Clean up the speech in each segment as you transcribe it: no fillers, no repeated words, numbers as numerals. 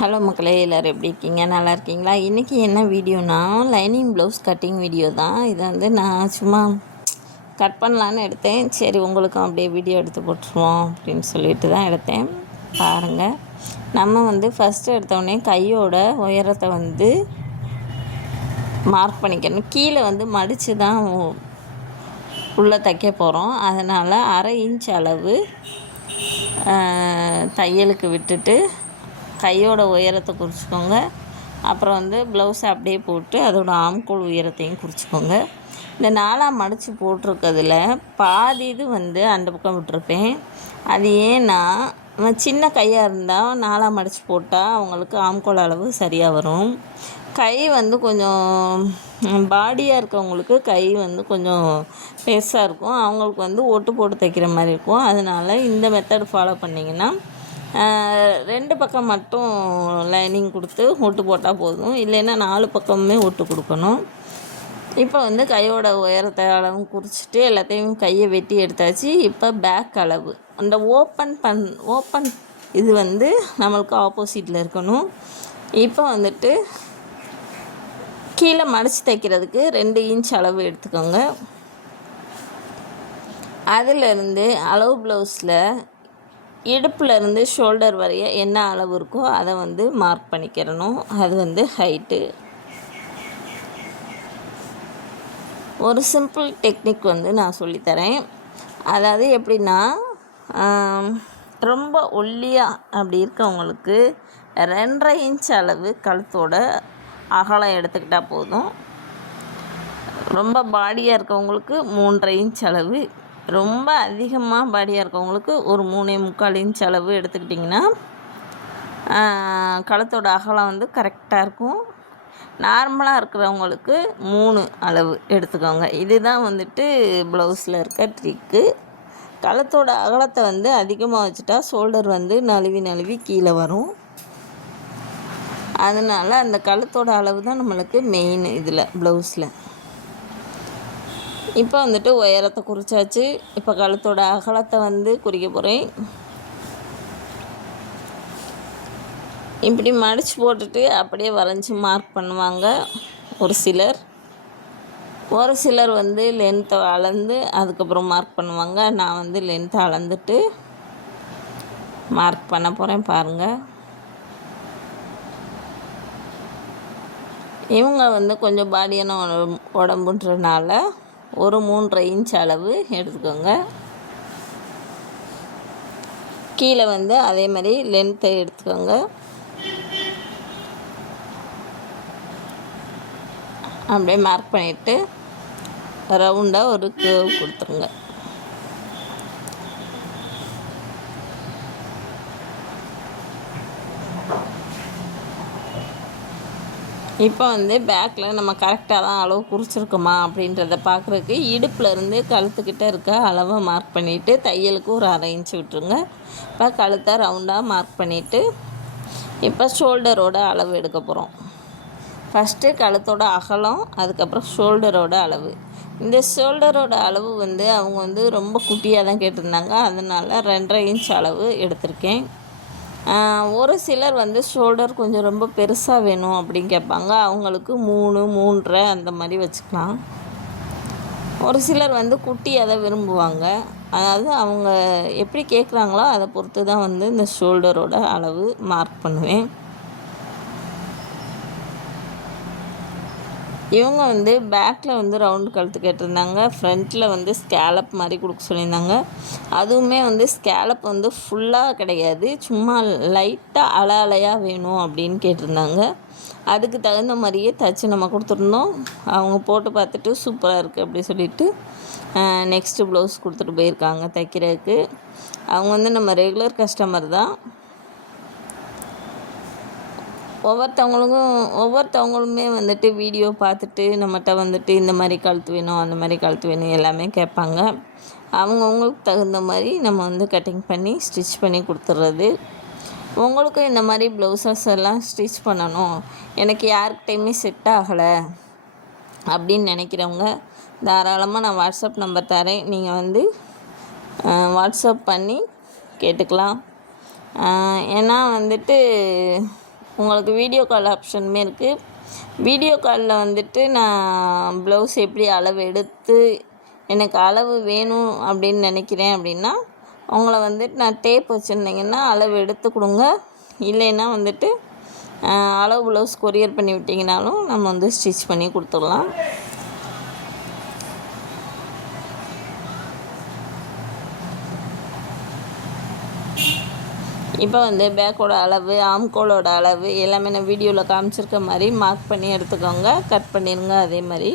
Hello மக்களே, எல்லோரும் எப்படி இருக்கீங்க? நல்லா இருக்கீங்களா? இன்றைக்கி என்ன வீடியோனா லைனிங் ப்ளவுஸ் கட்டிங் வீடியோ தான். இதை நான் சும்மா கட் பண்ணலான்னு எடுத்தேன். சரி, உங்களுக்கும் அப்படியே வீடியோ எடுத்து போட்டுருவோம் அப்படின்னு சொல்லிட்டு தான் எடுத்தேன். பாருங்கள், நம்ம ஃபஸ்ட்டு எடுத்தோடனே கையோட உயரத்தை மார்க் பண்ணிக்கணும். கீழே மடித்து தான் உள்ளே தைக்க போகிறோம். அதனால் 1/2 இன்ச் அளவு தையலுக்கு விட்டுட்டு கையோட உயரத்தை குறிச்சிக்கோங்க. அப்புறம் ப்ளவுஸை அப்படியே போட்டு அதோட ஆம்கோல் உயரத்தையும் குறிச்சிக்கோங்க. இந்த 4ஆக மடித்து போட்டிருக்கிறதுல பாதி இது அந்த பக்கம் விட்டுருப்பேன். அது ஏன்னா சின்ன கையாக இருந்தால் 4ஆக மடித்து போட்டால் அவங்களுக்கு ஆம்கோல் அளவு சரியாக வரும். கை கொஞ்சம் பாடியாக இருக்கவங்களுக்கு கை கொஞ்சம் பெருசாக இருக்கும். அவங்களுக்கு ஒட்டு போட்டு தைக்கிற மாதிரி இருக்கும். அதனால் இந்த மெத்தட் ஃபாலோ பண்ணிங்கன்னா 2 பக்கம் மட்டும் லைனிங் கொடுத்து ஒட்டு போட்டால் போதும். இல்லைன்னா 4 பக்கமுமே ஒட்டு கொடுக்கணும். இப்போ கையோட உயரத்தை அளவும் குறிச்சிட்டு எல்லாத்தையும் கையை வெட்டி எடுத்தாச்சு. இப்போ பேக் அளவு அந்த ஓப்பன் இது நம்மளுக்கு ஆப்போசிட்டில் இருக்கணும். இப்போ கீழே மடித்து தைக்கிறதுக்கு 2 இன்ச் அளவு எடுத்துக்கோங்க. அதிலிருந்து அளவு ப்ளவுஸில் இடுப்புலேருந்து ஷோல்டர் வரைய என்ன அளவு இருக்கோ அதை மார்க் பண்ணிக்கிறணும். அது ஹைட்டு. ஒரு சிம்பிள் டெக்னிக் நான் சொல்லித்தரேன். அதாவது எப்படின்னா, ரொம்ப ஒல்லியாக அப்படி இருக்கவங்களுக்கு 2.5 இன்ச் அளவு கழுத்தோட அகலம் எடுத்துக்கிட்டால் போதும். ரொம்ப பாடியாக இருக்கவங்களுக்கு 3.5 இன்ச் அளவு, ரொம்ப அதிகமாக பாடியாக இருக்கவங்களுக்கு ஒரு 3.25 இன்ச் அளவு எடுத்துக்கிட்டிங்கன்னா கழுத்தோட அகலம் கரெக்டாக இருக்கும். நார்மலாக இருக்கிறவங்களுக்கு 3 அளவு எடுத்துக்கோங்க. இதுதான் ப்ளவுஸில் இருக்க ட்ரிக்கு. கழுத்தோட அகலத்தை அதிகமாக வச்சுட்டா ஷோல்டர் நழுவி கீழே வரும். அதனால் அந்த கழுத்தோட அளவு தான் நம்மளுக்கு மெயின் இதில் ப்ளவுஸில். இப்போ உயரத்தை குறிச்சாச்சு. இப்போ கழுத்தோட அகலத்தை குறிக்க போகிறேன். இப்படி மடித்து போட்டுட்டு அப்படியே வரைஞ்சி மார்க் பண்ணுவாங்க ஒரு சிலர் லென்த்தை அளந்து அதுக்கப்புறம் மார்க் பண்ணுவாங்க. நான் லென்த்தை அளந்துட்டு மார்க் பண்ண போகிறேன். பாருங்கள், இவங்க கொஞ்சம் பாடியான உடம்புன்றனால ஒரு 3.5 இன்ச் அளவு எடுத்துக்கோங்க. கீழே அதே மாதிரி லென்த்தை எடுத்துக்கோங்க. அப்படியே மார்க் பண்ணிவிட்டு ரவுண்டாக ஒரு கேர்வ் கொடுத்துருங்க. இப்போ பேக்கில் நம்ம கரெக்டாக தான் அளவு குறிச்சிருக்கோமா அப்படின்றத பார்க்குறதுக்கு இடுப்புலேருந்து கழுத்துக்கிட்ட இருக்க அளவை மார்க் பண்ணிவிட்டு தையலுக்கு ஒரு 1/2 இன்ச் விட்டுருங்க. இப்போ கழுத்தை ரவுண்டாக மார்க் பண்ணிவிட்டு இப்போ ஷோல்டரோட அளவு எடுக்க போகிறோம். ஃபஸ்ட்டு கழுத்தோட அகலம், அதுக்கப்புறம் ஷோல்டரோட அளவு. இந்த ஷோல்டரோட அளவு அவங்க ரொம்ப குட்டியாக தான் கேட்டிருந்தாங்க. அதனால் 2.5 இன்ச் அளவு எடுத்திருக்கேன். ஒரு சிலர் ஷோல்டர் கொஞ்சம் ரொம்ப பெருசாக வேணும் அப்படின்னு கேட்பாங்க. அவங்களுக்கு 3, 3.5 அந்த மாதிரி வச்சுக்கலாம். ஒரு சிலர் குட்டியாக தான் விரும்புவாங்க. அதாவது அவங்க எப்படி கேட்குறாங்களோ அதை பொறுத்து தான் இந்த ஷோல்டரோட அளவு மார்க் பண்ணுவேன். இவங்க பேக்கில் ரவுண்டு கழுத்து கேட்டிருந்தாங்க. ஃப்ரண்ட்டில் ஸ்கேலப் மாதிரி கொடுக்க சொல்லியிருந்தாங்க. அதுவுமே ஸ்கேலப் ஃபுல்லாக கிடையாது, சும்மா லைட்டாக அலையாக வேணும் அப்படின்னு கேட்டிருந்தாங்க. அதுக்கு தகுந்த மாதிரியே தைச்சி நம்ம கொடுத்துருந்தோம். அவங்க போட்டு பார்த்துட்டு சூப்பராக இருக்குது அப்படி சொல்லிவிட்டு நெக்ஸ்ட்டு ப்ளவுஸ் கொடுத்துட்டு போயிருக்காங்க தைக்கிறதுக்கு. அவங்க நம்ம ரெகுலர் கஸ்டமர் தான். ஒவ்வொருத்தவங்களுமே வீடியோ பார்த்துட்டு நம்மகிட்ட இந்த மாதிரி கழுத்து வேணும், அந்த மாதிரி கழுத்து வேணும் எல்லாமே கேட்பாங்க. அவங்கவுங்களுக்கு தகுந்த மாதிரி நம்ம கட்டிங் பண்ணி ஸ்டிச் பண்ணி கொடுத்துட்றது. உங்களுக்கும் இந்த மாதிரி ப்ளவுஸஸ் எல்லாம் ஸ்டிச் பண்ணணும், எனக்கு யாருக்கிட்டையுமே செட் ஆகலை அப்படின்னு நினைக்கிறவங்க தாராளமாக நான் வாட்ஸ்அப் நம்பர் தரேன். நீங்கள் வாட்ஸ்அப் பண்ணி கேட்டுக்கலாம். ஏன்னா உங்களுக்கு வீடியோ கால் ஆப்ஷனுமே இருக்குது. வீடியோ காலில் வந்துட்டு நான் ப்ளவுஸ் எப்படி அளவு எடுத்து எனக்கு அளவு வேணும் அப்படின்னு நினைக்கிறேன் அப்படின்னா உங்களை வந்துட்டு நான் டேப் வச்சுருந்தீங்கன்னா அளவு எடுத்து கொடுங்க. இல்லைன்னா வந்துட்டு அளவு ப்ளவுஸ் கொரியர் பண்ணி விட்டிங்கனாலும் நம்ம வந்து ஸ்டிச் பண்ணி கொடுத்துடலாம். இப்போ வந்து பேக்கோட அளவு, ஆம்கோலோட அளவு எல்லாமே நான் வீடியோவில் காமிச்சிருக்க மாதிரி மார்க் பண்ணி எடுத்துக்கோங்க. கட் பண்ணிடுங்க. அதே மாதிரி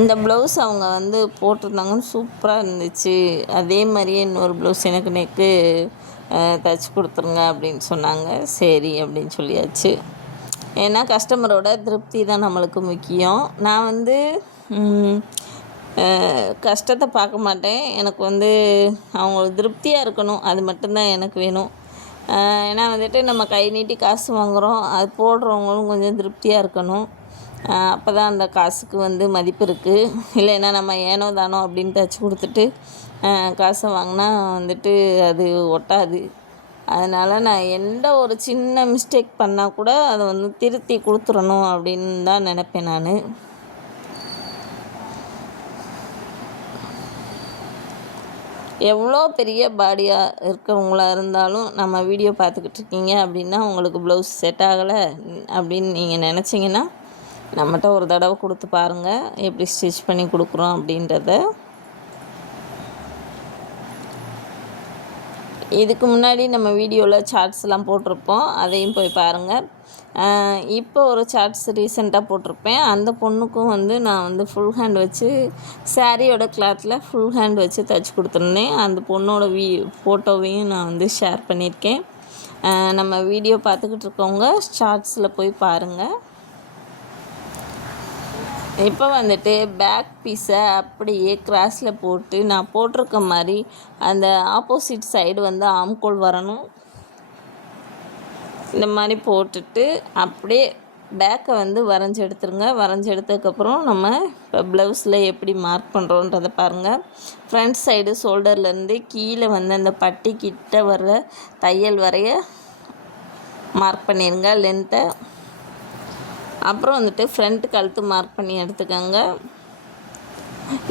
இந்த ப்ளவுஸ் அவங்க வந்து போட்டிருந்தாங்கன்னு சூப்பராக இருந்துச்சு, அதே மாதிரியே இன்னொரு ப்ளவுஸ் எனக்கு நெக்கு தைச்சி கொடுத்துருங்க அப்படின்னு சொன்னாங்க. சரி அப்படின்னு சொல்லியாச்சு. ஏன்னா கஸ்டமரோட திருப்தி தான் நம்மளுக்கு முக்கியம். நான் வந்து கஷ்டத்தை பார்க்க மாட்டேன். எனக்கு வந்து அவங்களுக்கு திருப்தியாக இருக்கணும், அது மட்டும்தான் எனக்கு வேணும். ஏன்னா வந்துட்டு நம்ம கை நீட்டி காசு வாங்குகிறோம், அது போடுறவங்களும் கொஞ்சம் திருப்தியாக இருக்கணும். அப்போ தான் அந்த காசுக்கு வந்து மதிப்பு இருக்குது. இல்லைன்னா நம்ம ஏனோ தானோ அப்படின்னு தைச்சி கொடுத்துட்டு காசை வாங்கினா வந்துட்டு அது ஒட்டாது. அதனால் நான் எந்த ஒரு சின்ன மிஸ்டேக் பண்ணால் கூட அதை வந்து திருத்தி கொடுத்துடணும் அப்படின்னு தான் நினப்பேன் நான். எவ்வளோ பெரிய பாடியாக இருக்கிறவங்களா இருந்தாலும் நம்ம வீடியோ பார்த்துக்கிட்டு இருக்கீங்க அப்படின்னா உங்களுக்கு ப்ளவுஸ் செட் ஆகலை அப்படின்னு நீங்கள் நினச்சிங்கன்னா நம்மகிட்ட ஒரு தடவை கொடுத்து பாருங்கள் எப்படி ஸ்டிச் பண்ணி கொடுக்குறோம் அப்படின்றத. இதுக்கு முன்னாடி நம்ம வீடியோவில் சார்ட்ஸ்லாம் போட்டிருப்போம், அதையும் போய் பாருங்கள். இப்போ ஒரு சார்ட்ஸ் ரீசெண்டாக போட்டிருப்பேன். அந்த பொண்ணுக்கும் வந்து நான் வந்து ஃபுல் ஹேண்ட் வச்சு சாரியோட கிளாத்தில் ஃபுல் ஹேண்ட் வச்சு தைச்சி கொடுத்துருந்தேன். அந்த பொண்ணோட ஃபோட்டோவையும் நான் வந்து ஷேர் பண்ணியிருக்கேன். நம்ம வீடியோ பார்த்துக்கிட்டு இருக்கவங்க சார்ட்ஸில் போய் பாருங்கள். இப்போ வந்துட்டு பேக் பீஸை அப்படியே கிராஸில் போட்டு நான் போட்டிருக்க மாதிரி அந்த ஆப்போசிட் சைடு வந்து ஆம்கோல் வரணும். இந்த மாதிரி போட்டுட்டு அப்படியே பேக்கை வந்து வரைஞ்சி எடுத்துருங்க. வரைஞ்சி எடுத்ததுக்கப்புறம் நம்ம இப்போ ப்ளவுஸில் எப்படி மார்க் பண்ணுறோன்றதை பாருங்கள். ஃப்ரண்ட் சைடு ஷோல்டர்லேருந்து கீழே வந்து அந்த பட்டி கிட்ட வர்ற தையல் வரைய மார்க் பண்ணிடுங்க லென்த்தை. அப்புறம் வந்துட்டு ஃப்ரண்ட் கழுத்து மார்க் பண்ணி எடுத்துக்கோங்க.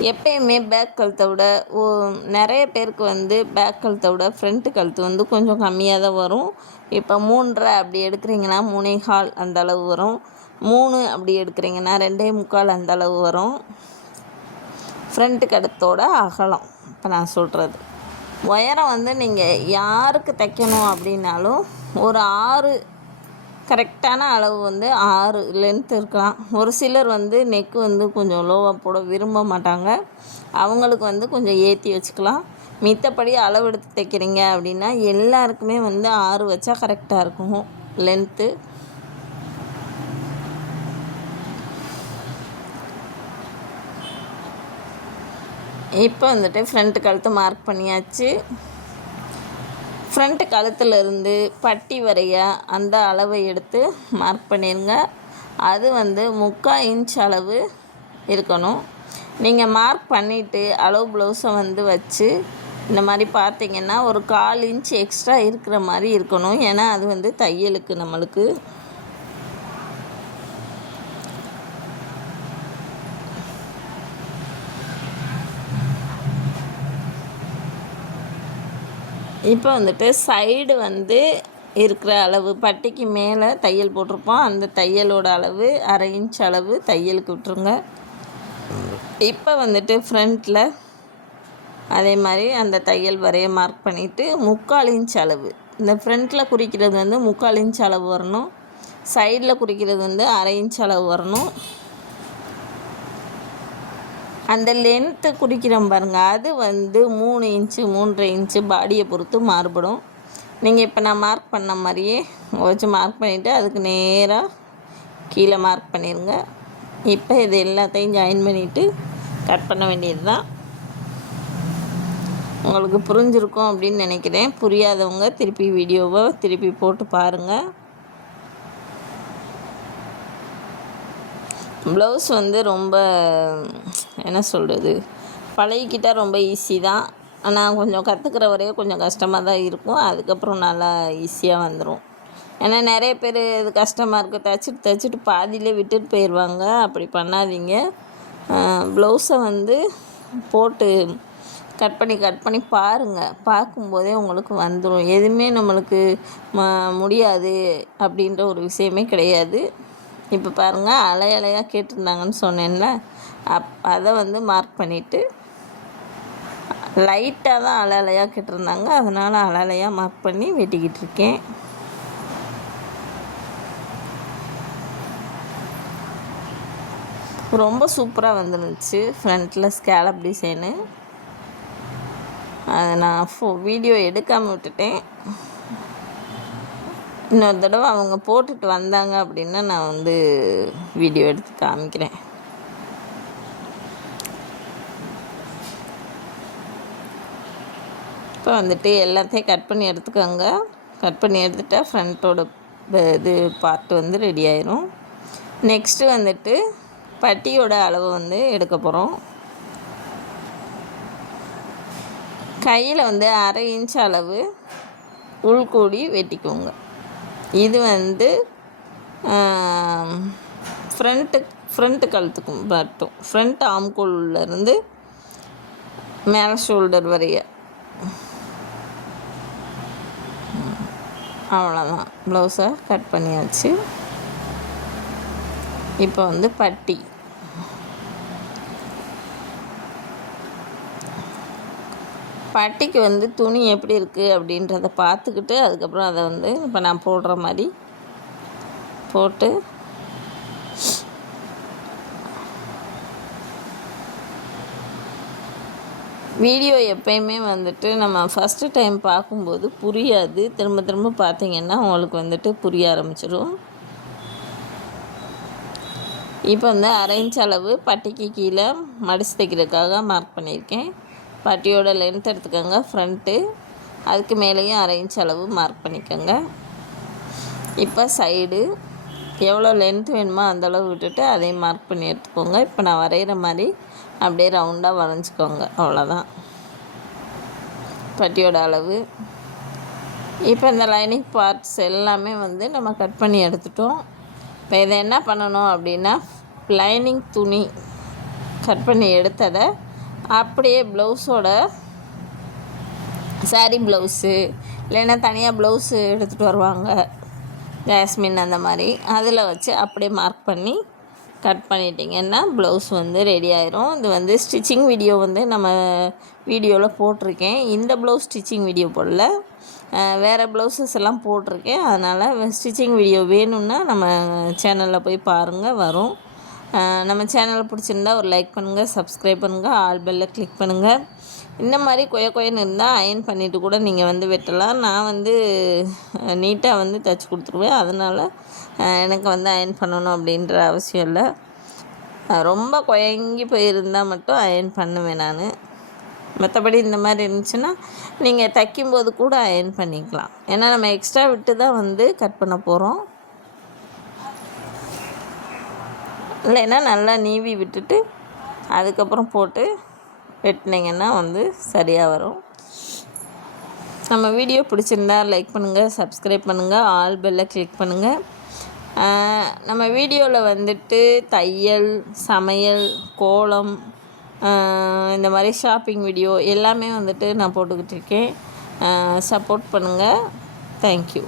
எப்பயுமே பேக் கழுத்தை விட நிறைய பேருக்கு வந்து பேக் கழுத்தை விட ஃப்ரண்ட் கழுத்து வந்து கொஞ்சம் கம்மியாக தான் வரும். இப்போ 3.5 அப்படி எடுக்கிறீங்கன்னா 3.25 அந்த அளவு வரும். 3 அப்படி எடுக்கிறீங்கன்னா 2.25 அந்த அளவு வரும் ஃப்ரண்ட் கழுத்தோட அகலம். இப்போ நான் சொல்கிறது உயரம் வந்து நீங்கள் யாருக்கு தைக்கணும் அப்படின்னாலும் ஒரு 6 கரெக்டான அளவு வந்து 6 லென்த் இருக்கலாம். ஒரு சிலர் வந்து நெக்கு வந்து கொஞ்சம் லோவாக போட விரும்ப மாட்டாங்க, அவங்களுக்கு வந்து கொஞ்சம் ஏற்றி வச்சுக்கலாம். மித்தபடி அளவு எடுத்து தைக்கிறீங்க அப்படின்னா எல்லாருக்குமே வந்து 6 வச்சா கரெக்டாக இருக்கும் லென்த்து. இப்போ வந்துட்டு ஃப்ரண்ட் கழுத்து மார்க் பண்ணியாச்சு. ஃப்ரண்ட் கழுத்துலேருந்து பட்டி வரைய அந்த அளவை எடுத்து மார்க் பண்ணிடுங்க. அது வந்து 3/4 இன்ச் அளவு இருக்கணும். நீங்கள் மார்க் பண்ணிவிட்டு அளவு ப்ளவுஸை வந்து வச்சு இந்த மாதிரி பார்த்தீங்கன்னா ஒரு 1/4 இன்ச் எக்ஸ்ட்ரா இருக்கிற மாதிரி இருக்கணும். ஏன்னா அது வந்து தையலுக்கு நம்மளுக்கு. இப்போ வந்துட்டு சைடு வந்து இருக்கிற அளவு பட்டிக்கு மேலே தையல் போட்டிருப்போம், அந்த தையலோட அளவு 1/2 இன்ச் அளவு தையலுக்கு விட்டுருங்க. இப்போ வந்துட்டு ஃப்ரண்ட்டில் அதே மாதிரி அந்த தையல் வரைய மார்க் பண்ணிவிட்டு 3/4 இன்ச் அளவு, இந்த ஃப்ரண்ட்டில் குறிக்கிறது வந்து 3/4 இன்ச் அளவு வரணும், சைடில் குறிக்கிறது வந்து 1/2 இன்ச் அளவு வரணும். அந்த லென்த்து குறிக்கிறோம் பாருங்கள், அது வந்து 3 இன்ச்சு 3.5 இன்ச்சு பாடியை பொறுத்து மாறுபடும். நீங்கள் இப்போ நான் மார்க் பண்ண மாதிரியே வச்சு மார்க் பண்ணிவிட்டு அதுக்கு நேராக கீழே மார்க் பண்ணிடுங்க. இப்போ இது எல்லாத்தையும் ஜாயின் பண்ணிவிட்டு கட் பண்ண வேண்டியது தான். உங்களுக்கு புரிஞ்சிருக்கும் அப்படின்னு நினைக்கிறேன். புரியாதவங்க திருப்பி வீடியோவை திருப்பி போட்டு பாருங்கள். ப்ளவுஸ் வந்து ரொம்ப என்ன சொல்கிறது, பழகிக்கிட்டால் ரொம்ப ஈஸி தான். ஆனால் கொஞ்சம் கற்றுக்கிற வரையும் கொஞ்சம் கஷ்டமாக தான் இருக்கும். அதுக்கப்புறம் நல்லா ஈஸியாக வந்துடும். ஏன்னா நிறைய பேர் இது கஷ்டமாக இருக்குது, தைச்சிட்டு பாதியிலே விட்டுட்டு போயிடுவாங்க. அப்படி பண்ணாதீங்க. ப்ளவுஸை வந்து போட்டு கட் பண்ணி பாருங்கள். பார்க்கும்போதே உங்களுக்கு வந்துடும். எதுவுமே நம்மளுக்கு முடியாது அப்படின்ற ஒரு விஷயமே கிடையாது. இப்போ பாருங்கள், அலையாக கேட்டிருந்தாங்கன்னு சொன்னேன்ல, அதை வந்து மார்க் பண்ணிவிட்டு லைட்டாக தான் அலையாக கேட்டிருந்தாங்க, அதனால் அலையாக மார்க் பண்ணி வெட்டிக்கிட்டு இருக்கேன். ரொம்ப சூப்பராக வந்துருந்துச்சு ஃப்ரண்ட்டில் ஸ்கேலப் டிசைனு. அதை நான் வீடியோ எடுக்காமல் விட்டுட்டேன். இன்னொரு தடவை அவங்க போட்டுட்டு வந்தாங்க அப்படின்னா நான் வந்து வீடியோ எடுத்து காமிக்கிறேன். இப்போ வந்துட்டு எல்லாத்தையும் கட் பண்ணி எடுத்துக்கோங்க. கட் பண்ணி எடுத்துட்டா ஃப்ரண்ட்டோட இது பார்ட் வந்து ரெடி ஆயிரும். நெக்ஸ்ட்டு வந்துட்டு பட்டியோட அளவு வந்து எடுக்க போகிறோம். கையில் வந்து 1/2 இன்ச் அளவு உள்கூடி வெட்டிக்கோங்க. இது வந்து ஃப்ரண்ட்டு கழுத்துக்கும் மட்டும், ஃப்ரண்ட் ஆம்கோல்லேருந்து மேலே ஷோல்டர் வரைய. அவ்வளோதான், ப்ளவுஸை கட் பண்ணியாச்சு. இப்போ வந்து பட்டிக்கு வந்து துணி எப்படி இருக்குது அப்படின்றத பார்த்துக்கிட்டு அதுக்கப்புறம் அதை வந்து இப்போ நான் போடுற மாதிரி போட்டு வீடியோ எப்பயுமே வந்துட்டு நம்ம ஃபஸ்ட்டு டைம் பார்க்கும்போது புரியாது. திரும்ப பார்த்திங்கன்னா உங்களுக்கு வந்துட்டு புரிய ஆரம்பிச்சிடும். இப்போ வந்து 1/2 இன்ச் அளவு பட்டிக்கு கீழே மடித்து தைக்கிறதுக்காக மார்க் பண்ணியிருக்கேன். பட்டியோட லென்த் எடுத்துக்கோங்க ஃப்ரண்ட்டு, அதுக்கு மேலேயும் 1/2 இன்ச் அளவு மார்க் பண்ணிக்கோங்க. இப்போ சைடு எவ்வளோ லென்த் வேணுமோ அந்தளவு விட்டுட்டு அதையும் மார்க் பண்ணி எடுத்துக்கோங்க. இப்போ நான் வரைகிற மாதிரி அப்படியே ரவுண்டாக வரைஞ்சிக்கோங்க. அவ்வளோதான் பட்டியோட அளவு. இப்போ இந்த லைனிங் பார்ட்ஸ் எல்லாமே வந்து நம்ம கட் பண்ணி எடுத்துட்டோம். இப்போ இதை என்ன பண்ணணும் அப்படின்னா, லைனிங் துணி கட் பண்ணி எடுத்ததை அப்படியே ப்ளவுஸோட சாரீ ப்ளவுஸு இல்லைன்னா தனியாக ப்ளவுஸு எடுத்துகிட்டு வருவாங்க, ஜாஸ்மின் அந்த மாதிரி, அதில் வச்சு அப்படியே மார்க் பண்ணி கட் பண்ணிட்டிங்கன்னா ப்ளவுஸ் வந்து ரெடி ஆயிரும். இது வந்து ஸ்டிச்சிங் வீடியோ வந்து நம்ம வீடியோவில் போட்டிருக்கேன். இந்த ப்ளவுஸ் ஸ்டிச்சிங் வீடியோ போடல, வேறு ப்ளவுஸஸ் எல்லாம் போட்டிருக்கேன். அதனால் ஸ்டிச்சிங் வீடியோ வேணும்னா நம்ம சேனலில் போய் பாருங்கள், வரும். நம்ம சேனலை பிடிச்சிருந்தா ஒரு லைக் பண்ணுங்கள், சப்ஸ்கிரைப் பண்ணுங்கள், ஆல் பெல்லை கிளிக் பண்ணுங்கள். இந்த மாதிரி கொயன்னு இருந்தால் அயர்ன் பண்ணிவிட்டு கூட நீங்கள் வந்து வெட்டலாம். நான் வந்து நீட்டாக வந்து தைச்சி கொடுத்துருவேன். அதனால் எனக்கு வந்து அயர்ன் பண்ணணும் அப்படின்ற அவசியம் இல்லை. ரொம்ப கொயங்கி போயிருந்தால் மட்டும் அயர்ன் பண்ணுவேன் நான். மற்றபடி இந்த மாதிரி இருந்துச்சுன்னா நீங்கள் தைக்கும்போது கூட அயர்ன் பண்ணிக்கலாம். ஏன்னா நம்ம எக்ஸ்ட்ரா விட்டு தான் வந்து கட் பண்ண போகிறோம். இல்லைன்னா நல்லா நீவி விட்டுட்டு அதுக்கப்புறம் போட்டு வெட்டினீங்கன்னா வந்து சரியாக வரும். நம்ம வீடியோ பிடிச்சிருந்தா லைக் பண்ணுங்கள், சப்ஸ்கிரைப் பண்ணுங்கள், ஆல் பெல்லை கிளிக் பண்ணுங்கள். நம்ம வீடியோவில் வந்துட்டு தையல், சமையல், கோலம், இந்த மாதிரி ஷாப்பிங் வீடியோ எல்லாமே வந்துட்டு நான் போட்டுக்கிட்டு இருக்கேன். சப்போர்ட் பண்ணுங்கள். தேங்க்யூ.